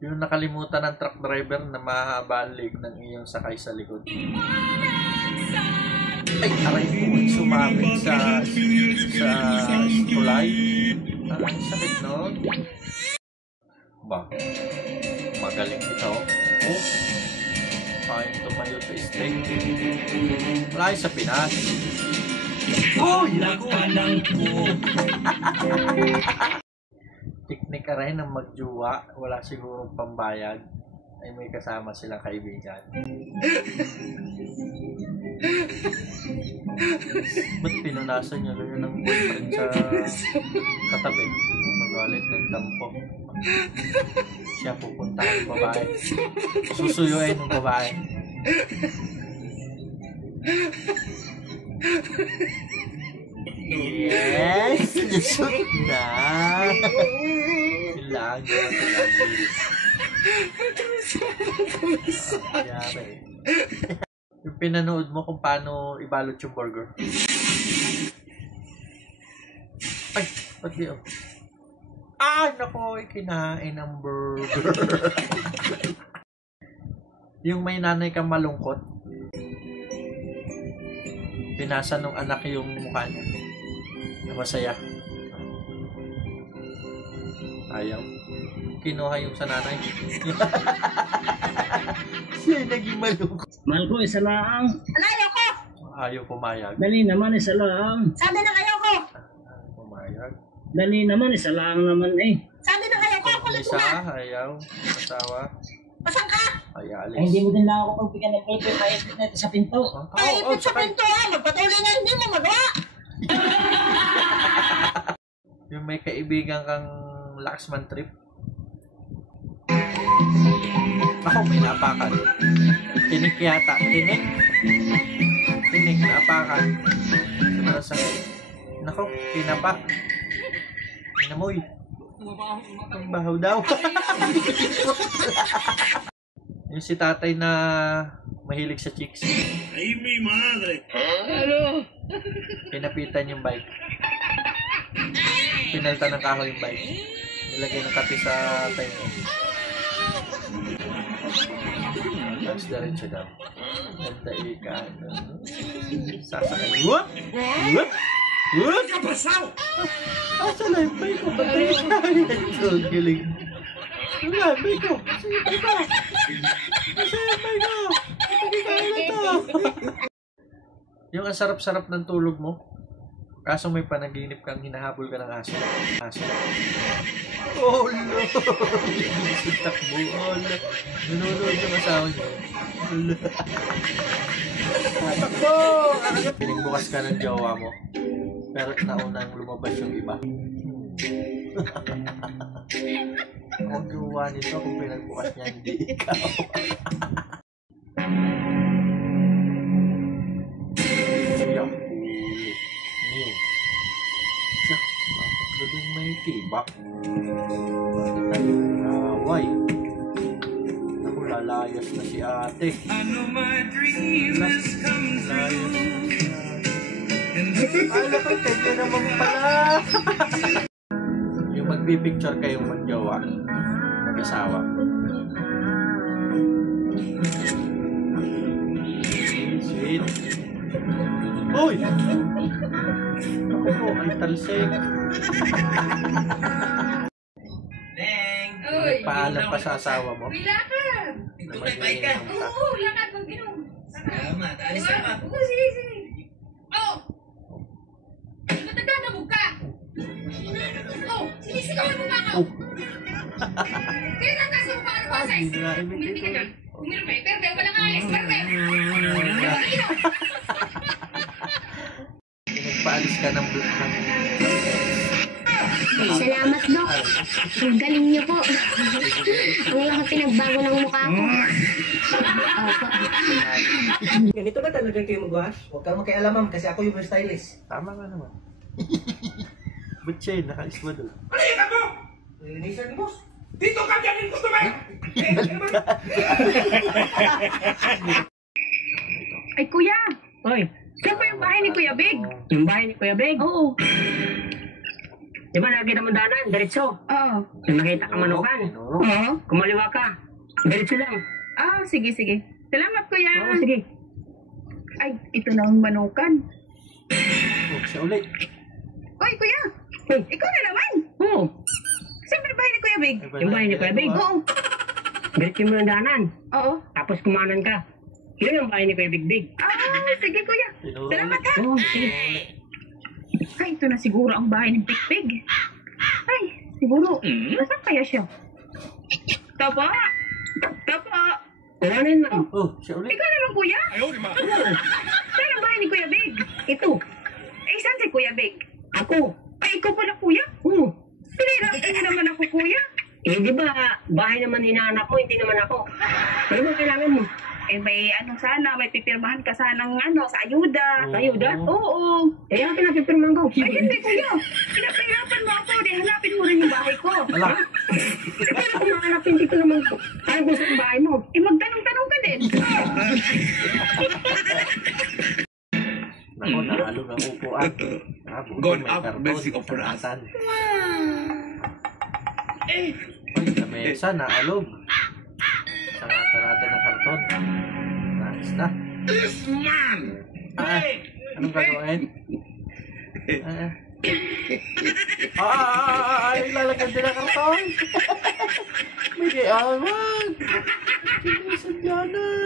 Yung nakalimutan ng truck driver na mahabalik ng iyong sakay sa likod. Ay, aray po, sumabit sa tulay. Ang sakit nun. Ba, magaling ito. Oh, kayang tumayo sa stage. Malay sa Pinas. Oh, lakuanang po. Teknik ka rin ng magjuwa. Wala sigurong pambayad. Ay may kasama silang kaibigan. Ba't pinunasan nyo yun ng boyfriend sa katabi? Magalit ng tampo. Siya pupunta ng babae. Susuyuin ng babae. Yes! Lusot na! Ilago at ilago. Nangyari. Yung pinanood mo kung paano ibalot yung burger. Ay! Ba't di ako? Ah! Naku! Kinain ang burger. Yung may nanay kang malungkot. Pinasa nung anak yung mukha niya. Na masaya. Ayaw. Kinuha yung sa nanay. Siya naging malungkot. Mahal ko, isa lang. Ayaw ko! Ayaw pumayag. Dali naman, isa lang. Sabi ng ayaw ko! Ayaw pumayag. Dali naman, isa lang naman eh. Sabi ng ayaw ko! Kulit mo na! Ayaw. Asawa. Pasan ka? Ay, alis. Ay, hindi mo din lang ako pagbigyan ng paper. Maipit na ito sa pinto. Ay, ipit sa pinto ha! Magpatuloy na hindi mo magawa! Yung may kaibigan kang Laxman trip. Ako, may naapakan. Tinik yata. Tinik. Tinik, naapakan. Sobrang sakit. Nako, pinapa. Inamoy. Ang bahaw daw. Yung si tatay na mahilig sa chicks. Ay, may madre. Ano? Pinapitan yung bike. Pinalta ng kahoy yung bike. Nilagay ng kape sa tayo. Tapos diretso daw. Nagdai ka. Sasakay. Whoop! Whoop! Whoop! Kapasaw! Asa na yung bike ko? Patay ka. Ito, galing. Wala, bike ko. Asa yung bike ko? Asa yung bike ko? Patay ka na to. Yung ang sarap-sarap ng tulog mo. Kaso may panaginip kang hinahabol ka ng aso. Aso. Oh, no! Takbo. Oh, no. Nanonood yung asawa niyo. Takbo! Pinagbukas ka ng jowa mo. Pero naunang lumabas yung iba. Ang jowa nito kung pinagbukas niya, hindi ikaw. Bakit may tibak? Away. Ako, lalayas na si ate. Ala ko, kaya naman pala. Yung magpipicture kayong magjowa, mag-asawa. Sweet. Uy! Ako po, ay talsik. Nagpaalam pa sa asawa mo? Lakad! Oo, lakad mag-inom. Salamat, alis ka pa. Oo, sige, sige. Oo! Mataganda mo ka! Oo, sinisigawan mo ba ako? Kaya nagkasa mo pa ka sa size. Umiliti ka dyan. Uminom ka eh. Perde, walang ayos. Perde! Nagpaalis ka ng blood. Salamat, Dok. Ang galing niyo po. Ang laki pinagbago ng mukha ko. Opo. Ganito ba talaga kayo magwash? Huwag kang makialaman kasi ako yung stylist. Tama nga naman. Ba't siya yun? Naka-isma doon. Halika mo! Linisan ni boss. Dito ka dyan yung customer! Ay, kuya! Oy, Saan po yung bahay ni Kuya Big? yung bahay ni Kuya Beg. Oo. Di ba lagi nakita mo danan, diretso. Oo. Kung nakita ka manukan, Oo. kumaliwa ka. Diretso lang. Ah, sige, sige. Salamat, kuya. Oo, sige. Ay, ito na ang manukan. Oh, siya ulit. Oy, kuya. Uy. Ikaw na naman. Oo. Saan ba bahay ni Kuya Big? Yung bahay ni Kuya Big? Oo. Diretso mo ng danan. Oo. Tapos kumanan ka. Yun yung bahay ni Kuya Big Big. Ah, sige, kuya. Salamat, ha. Oo, sige. Ay, ito na siguro ang bahay ni Big Big. Ay, siguro. Nasaan kaya siya? Tapa. Tapa. Kumanin lang. Oh, siya ulit. Ikaw naman, kuya. Saan ang bahay ni Kuya Big? Ito. Eh, saan si Kuya Big? Ako. Ay, ikaw pala, kuya. Oo. Pinirapan mo naman ako, kuya. Eh, di ba, bahay naman hinaanak mo, hindi naman ako. Ano ba kailangan mo? Eh, may ano sana, may pipirmahan ka sanang ano, sa ayuda. Sa ayuda? Oo. Eh, ako pinapipirman ko. Ay, hindi, kuya. Pinapahirapan mo ako. Di, hanapin mo rin yung bahay ko. Ala. Pero kung mahanapin dito naman ko, ano gusto ang bahay mo? Eh, magtanong-tanong ka din. Ako, naalog ang upuan. God have mercy upon us. Ay, sa mesa, naalog. Sarata natin ng karton. Nice na. This man! Ah, anong gagawin? Ay, lalagyan din ang karton. May wag. Sinasadyanan.